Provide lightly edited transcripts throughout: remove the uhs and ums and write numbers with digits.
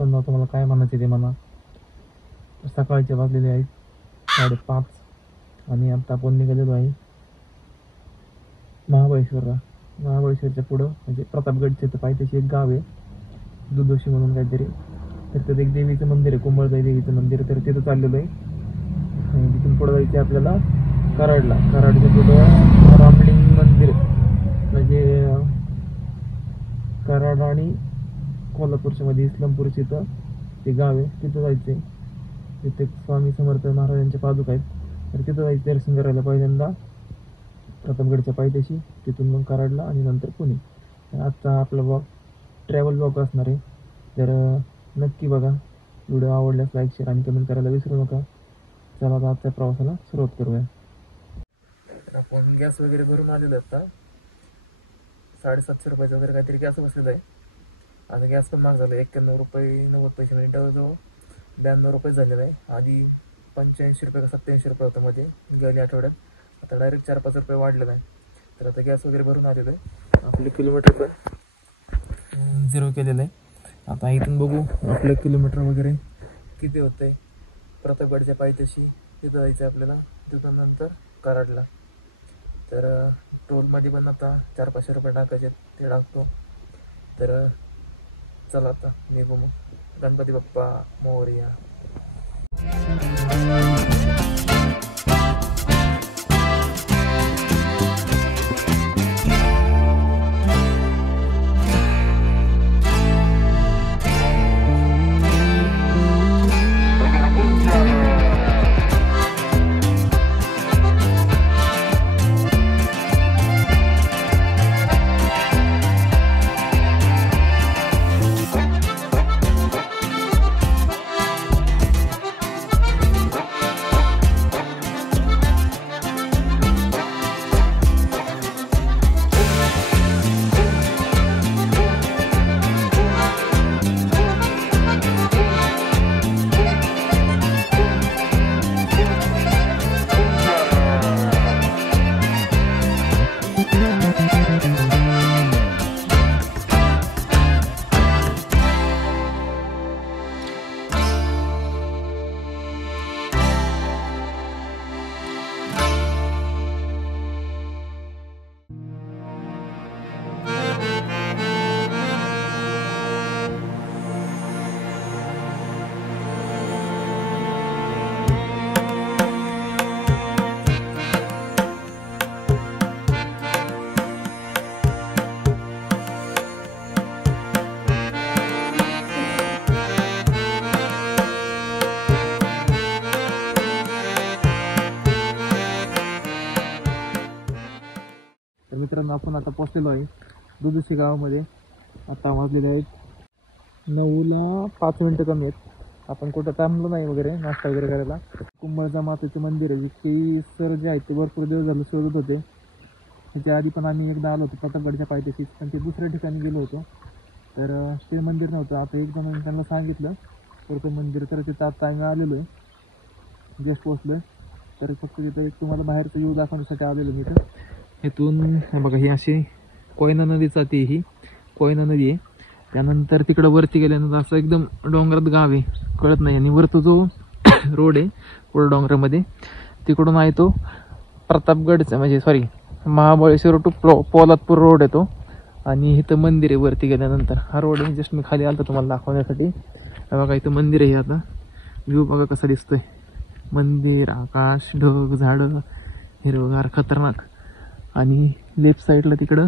मित्रांनो, तुम्हाला काय म्हणायचे ते म्हणा. सकाळचे वाजलेले आहेत 5:30 आणि आता आपण निघालेलो आहे महाबळेश्वरच्या पुढं, म्हणजे प्रतापगडच्या तर पायथ्याशी एक गाव आहे दुधोशी म्हणून काहीतरी. तर तिथं एक देवीचं मंदिर आहे, कुंभळजाई देवीचं मंदिर. तर तिथं चाललेलो आहे आणि तिथून पुढं जायचं आपल्याला कराडच्या पुढं रामलिंग मंदिर, म्हणजे कराड आणि कोल्हापूरच्या मध्ये इस्लामपूरच्या इथं ते गाव आहे. तिथं जायचं आहे. तिथे स्वामी समर्थ महाराजांच्या पादुका आहेत. तर तिथं जायचं दर्शन करायला पहिल्यांदा प्रतापगडच्या पायथ्याशी, तिथून मग कराडला आणि नंतर पुणे. आजचा आपला ब्लॉग ट्रॅव्हल ब्लॉग असणार आहे. तर नक्की बघा. व्हिडिओ आवडल्यास लाईक, शेअर आणि कमेंट करायला विसरू नका. चला आता आजच्या प्रवासाला सुरुवात करूया. आपण गॅस वगैरे भरून आलेलो आता. 750 रुपयाचा वगैरे काहीतरी गॅस बसलेला आहे. आता गॅस पण महाग झाला. 91 रुपये 90 पैसे मिनिटावर जवळ 92 रुपये झालेला आहे. आधी 85 रुपये का 87 रुपये होता मध्ये गेल्या आठवड्यात. आता डायरेक्ट 4-5 रुपये वाढलेला आहे. तर आता गॅस वगैरे भरून आलेलं आहे. आपले किलोमीटर पण 0 केलेलं आहे. आता इथून बघू आपलं किलोमीटर वगैरे किती होतं आहे. प्रतापगडच्या पायथ्याशी तिथं जायचं आहे आपल्याला, तिथून नंतर कराडला. तर टोलमध्ये पण आता 400-500 रुपये टाकायचे, ते टाकतो. तर चला आता निघू मग. गणपती बाप्पा मोरया. तर मित्रांनो, आपण आता पोहोचलेलो आहे दुधोशी गावामध्ये. आता वाजलेले आहेत 9ला 5 मिनटं कमी आहेत. आपण कुठं थांबलो नाही वगैरे नाश्ता वगैरे करायला. कुंभळजा मातेचं मंदिर आहे. ते सर जे आहेत ते भरपूर दिवस झालं शोधत होते. त्याच्या आधी पण आम्ही एकदा आलो होतो प्रतापगडच्या पायथ्याशी, पण ते दुसऱ्या ठिकाणी गेलो होतो. तर ते मंदिर नव्हतं. आता एक जण त्यांना सांगितलं तर ते मंदिर, तर तिथं आता आम्ही आलेलो आहे, जस्ट पोचलो. तर फक्त तिथं तुम्हाला बाहेरचं व्ह्यू दाखवण्यासाठी आलेलो मी इथं. इथून बघा, ही अशी कोयना नदीचा ती ही कोयना नदी आहे. त्यानंतर तिकडं वरती गेल्यानंतर असं एकदम डोंगरात गाव आहे, कळत नाही. आणि वरतो जो रोड आहे पुढं डोंगरामध्ये, तिकडून आहे तो प्रतापगडचा, म्हणजे sorry Mahabaleshwar to Poladpur road आहे तो. आणि इथं मंदिर आहे वरती गेल्यानंतर. हा रोड आहे, जस्ट मी खाली आलो तुम्हाला दाखवण्यासाठी. बघा इथं मंदिर आहे. आता व्ह्यू बघा कसा दिसतोय. मंदिर, आकाश, ढग, झाडं, हिरवगार खतरनाक. आणि लेफ्ट साईडला तिकडं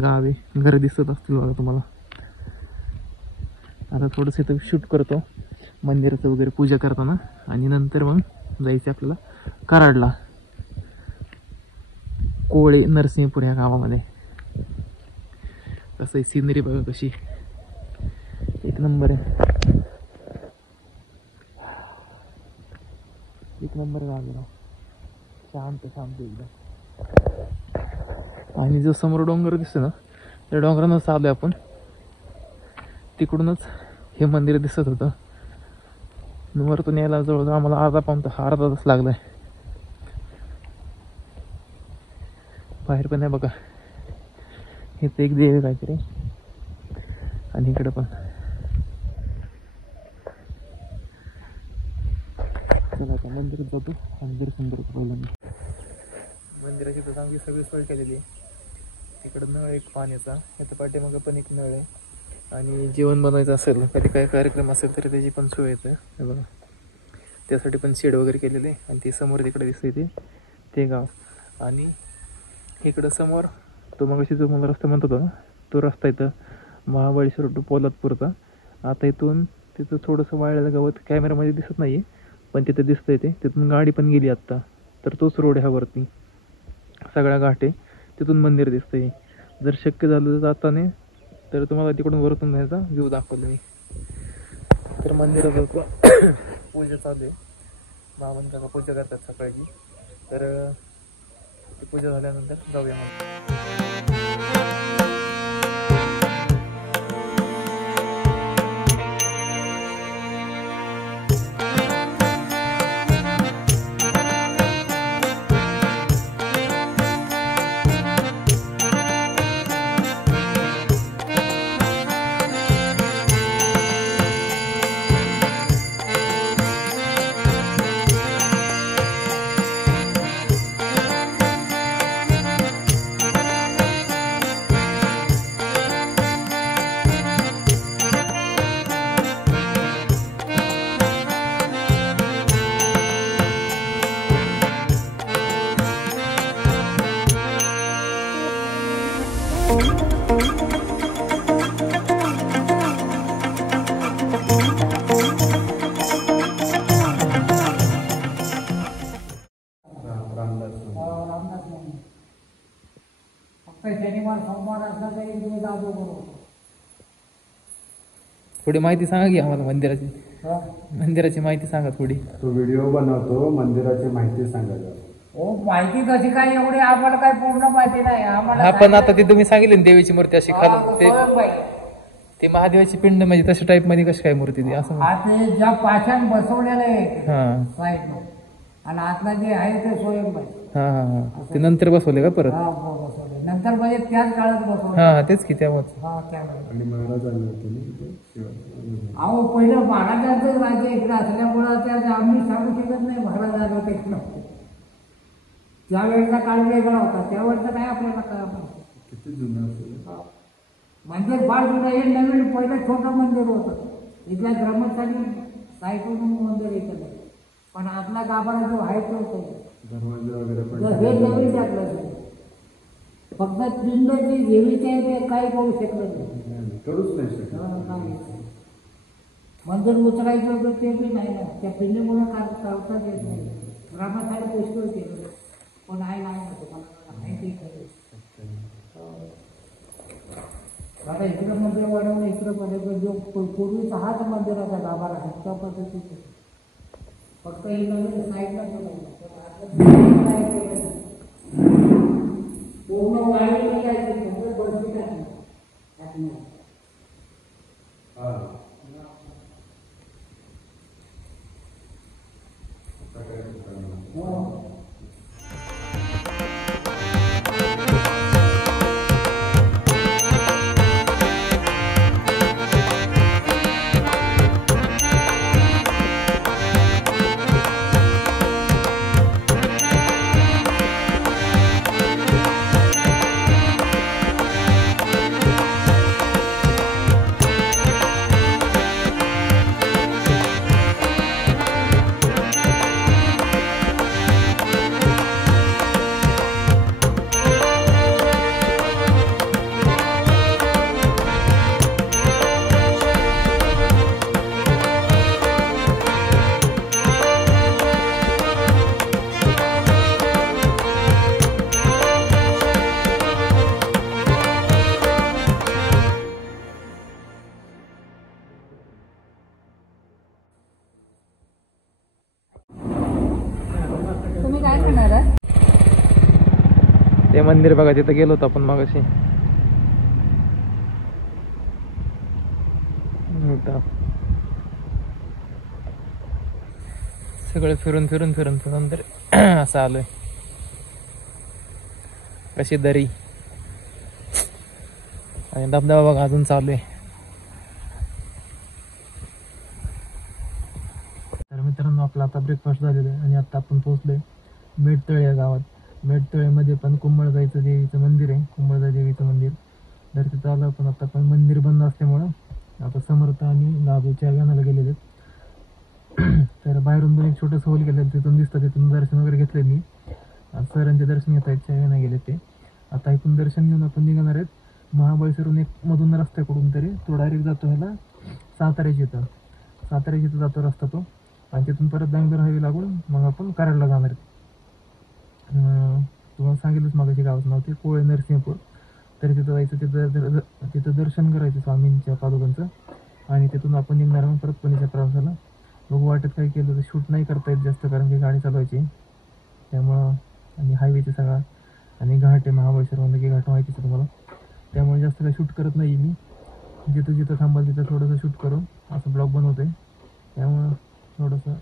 गाव आहे, घरं दिसत असतील बघा तुम्हाला. आता थोडंसं इथं शूट करतो मंदिराचं वगैरे पूजा करताना, आणि नंतर मग जायचं आपल्याला कराडला, कोळे नरसिंहपूर या गावामध्ये. कसं आहे सिनरी बघा कशी, एक नंबर आहे, एक नंबर गाव आहे. शांत शांत एकदम. आणि जो समोर डोंगर दिसतो ना, त्या डोंगरानंच आलोय आपण. तिकडूनच हे मंदिर दिसत होतं. वरतून यायला जवळजवळ आम्हाला अर्धा तास लागलाय. बाहेर पण आहे बघा, इथं एक देव आहे काहीतरी, आणि इकडं पण. चला आता मंदिरात जातो आणि दर्शन करतो पहिल्यांदा. मंदिराची तर चांगली सगळी सोय केलेली आहे. तिकडं नळ एक पाण्याचा, याच्या पाठीमागं पण एक नळ आहे. आणि जेवण बनवायचं असेल, कधी काय कार्यक्रम असेल तर त्याची पण सोय येते. हे बघा, त्यासाठी पण शेड वगैरे केलेले. आणि ते समोर तिकडे दिसते ते गाव. आणि इकडं समोर तो मगाशी जो मला रस्ता म्हणत होता ना, तो रस्ता इथं महाबळेश्वर टू पोलादपूरचा. आता इथून तिथं थोडंसं वाळलेलं गवत कॅमेरामध्ये दिसत नाही आहे, पण तिथं दिसतंय ते. तिथून गाडी पण गेली आत्ता. तर तोच रोड ह्यावरती सगळा घाट आहे. तिथून मंदिर दिसतंय. जर शक्य झालं तर जाताने तर तुम्हाला तिकडून वरतून जायचा व्ह्यू दाखवलो मी. तर मंदिरात पूजा चालू आहे. बाबांनी काका पूजा करतात सकाळची. तर ती पूजा झाल्यानंतर जाऊया मग. थोडी माहिती सांगा की आम्हाला मंदिराची. मंदिराची माहिती सांगा थोडी. तो व्हिडिओ बनवतो, मंदिराची माहिती सांगायला. हो, माहिती कशी काय एवढी आम्हाला काय पूर्ण माहिती नाही आम्हाला. हा, पण आता ते तुम्ही सांगितले ना देवीची मूर्ती अशी खाली, ते महादेवाची पिंड म्हणजे तशा टाईप मध्ये कशी काय मूर्ती ती असं? ते ज्या पाषाण बसवलेलं आहे हा साईडला, आणि आतला जे आहे ते स्वयंबाई. हा हा हा, ते नंतर बसवले का परत? बसवले नंतर म्हणजे त्याच काळात बसवले. हा तेच की त्यामुळे. हा त्यामुळे. आणि महाराज आले होते ना. अहो पहिलं महाराजांचं राज्य इकडे असल्यामुळं त्या आम्ही सांगू शकत नाही महाराज आले होते इकडं. त्यावेळेचा काळ वेगळा होता, त्यावेळेचं काय आपल्याला काय किती जुनं असेल. मंदिर फार जुनं. हे नवीन पहिलं छोटं मंदिर होतं. इथल्या ग्रामस्थांनी साईकडून मंदिर येतं नाही, पण आपला गाभारा जो आहे तो दरवाजे वगैरे पण हे नवीन टाकलं. फक्त पिंड जी देवीची आहे ते काही करू शकलं नाही. करूच नाही शकत. नाही मंदिर उचलायचं होतं ते बी नाही ना, त्या पिंडीमुळे करताच येत नाही. ग्रामस्थांनी पुष्कळ केलं, पण आहे नाही होतं मला माहिती खरं. आता इकडं मंदिर वाढवलं, इकडं वाढवलं. जो पूर्वीचा हाच मंदिराचा गाभारा आहे त्या पद्धतीचं. फक्त ही नवीन साईडला पूर्ण वाढवलं जायचं, सगळं बसली टाकलं. ते मंदिर बघा, तिथं गेलो होतो आपण मगाशी. सगळं फिरून फिरून फिरून फिरून तर असं आलोय. कशी दरी आणि धबधबा बघा अजून चालू आहे. तर मित्रांनो, आपला आता ब्रेकफास्ट झालेला कुंभळजाईचं देवीचं मंदिर आहे, कुंभळजाई देवीचं मंदिर. तर तिथं आलं पण आता पण मंदिर बंद असल्यामुळं आता समर्थ आणि दादूच्या गाण्याला गेलेले. तर बाहेरून पण एक छोटंसं होल गेलं, तिथून दिसतं, तिथून दर्शन वगैरे घेतले मी. सरांचे दर्शन घेत आहेत, चाव्याना गेले ते. आता इथून दर्शन घेऊन आपण निघणार आहेत महाबळेश्वरून एक मधून रस्त्याकडून तरी तो डायरेक्ट जातो ह्याला साताऱ्याच्या इथं जातो रस्ता तो. आणि तिथून परत बेंगलोर हायवे लागून मग आपण कराडला जाणार आहेत. तुम्हाला सांगितलंच मागाशी गावाचं नाव ते कोळे नरसिंहपूर. तर तिथं जायचं, तिथं दर्शन करायचं स्वामींच्या पादुकांचं. आणि तिथून आपण निघणार मग परत पुण्याच्या प्रवासाला. बघू, वाटत काही केलं तर शूट नाही करता येत जास्त, कारण की गाडी चालवायची त्यामुळं. आणि हायवेचे सगळा आणि घाट आहे महाबळेश्वर म्हणजे की घाट माहितीच आहे तुम्हाला. त्यामुळे जास्त काही शूट करत नाही मी. जिथं थांबाल तिथं थोडंसं शूट करून असं ब्लॉग बनवते. त्यामुळं थोडंसं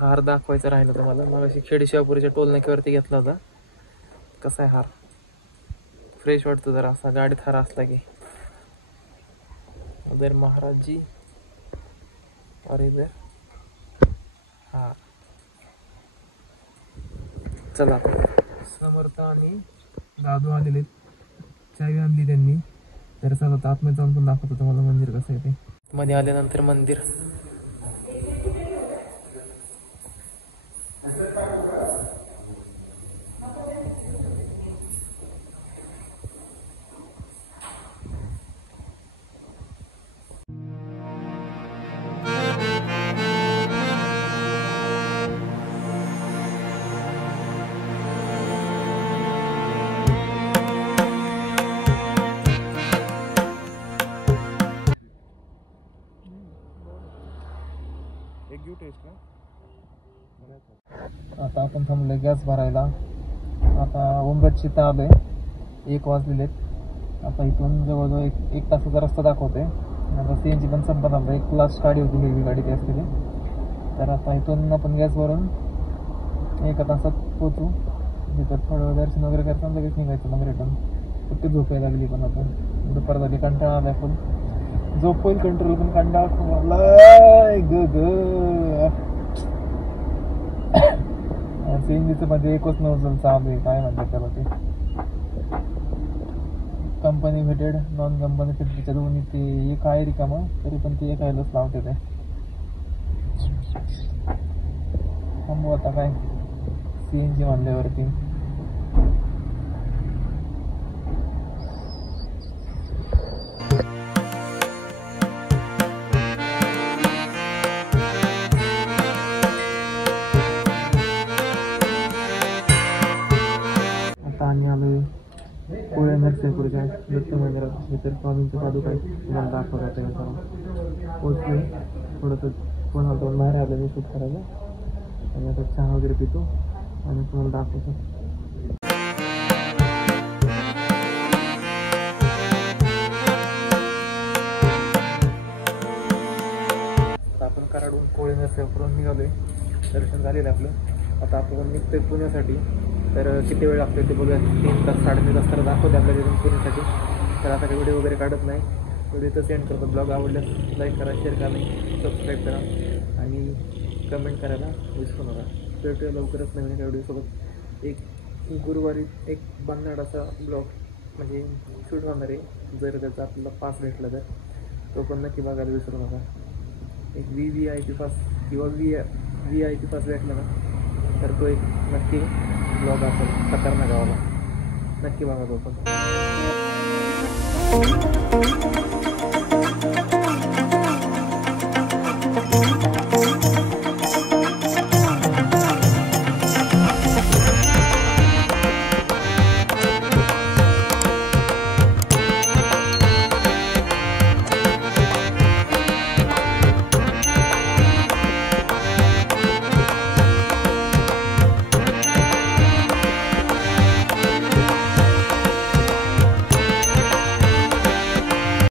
हार दाखवायचा राहिलं तुम्हाला. मग अशी खेडी शिवापुरीच्या टोल नाक्यावरती घेतला होता. कसा आहे हार, फ्रेश वाटतो जरा असा गाडीत हार असला की. उधर महाराज जी और इधर हार. चला, समर्थ आणि दादू आलेले, चावी आणली त्यांनी. तर चला आतमध्ये जाऊन पण दाखवतो तुम्हाला मंदिर कसं आहे ते. मध्ये आल्यानंतर मंदिर आता आपण थांबलोय गॅस भरायला. आता उंबरची इथं आलोय, 1 वाजलेले आहेत. आता इथून जवळजवळ एक तासाचा रस्ता दाखवतोय. आता CNG पण संपत आलं. एक लास्ट गाडी होती, वेगळी गाडी ती असलेली. तर आता इथून आपण गॅस भरून 1 तासात पोचू. तिथं थोडं दर्शन वगैरे करताना लगेच निघायचं मग रिटर्न. कुठे झोपायला लागली पण आता दुपार झाली, कंटाळा आलाय फुल. झोप होईल कंट्रोल, पण कंटाळा खूप आलाय ग. CNGचं म्हणजे एकच नोझल चालू आहे, काय म्हणतात त्याला ते, कंपनी फिटेड नॉन कंपनी फिटेडच्या दोन्ही. ते एक आहे रिकामं, तरी पण ते एकायलाच लावते ते. थांबू आता काय CNG म्हणल्यावरती. आणि आलोय कोळे नरसिंहपूरच्या दत्त मंदिरात. इतर स्वामींचं पादुका आहे, तुम्हाला दाखवतात आहे. पोचलोय, थोडंसं फोन आला बाहेर आलं मी शूट करायला. आणि आता चहा वगैरे पितो आणि तुम्हाला दाखवतो. आपण कराडून कोळे नरसिंहपूरून निघालोय, दर्शन झालेलं आपलं. आता आपण निघतोय पुण्यासाठी. तर किती वेळ लागतो ते बघूया. 3 तास 3.5 तास तर दाखवते आपल्या तिथून पुण्यासाठी. तर आता काही व्हिडिओ वगैरे काढत नाही, व्हिडिओ तर सेंड करतो. ब्लॉग आवडल्यास लाईक करा, शेअर करा, सबस्क्राईब करा आणि कमेंट करायला विसरू नका. भेटूया लवकरच नवीन एका व्हिडिओसोबत. एक गुरुवारी एक बन्नाडाचा ब्लॉग म्हणजे शूट होणार आहे. जर त्याचा आपल्याला पास भेटला तर तो पण नक्की बघायला विसरू नका. एक VIP पास किंवा VIP पास भेटला ना तर तो एक नक्की ब्लॉग असेल खतरनाक गावाला, नक्की बघा तो पण.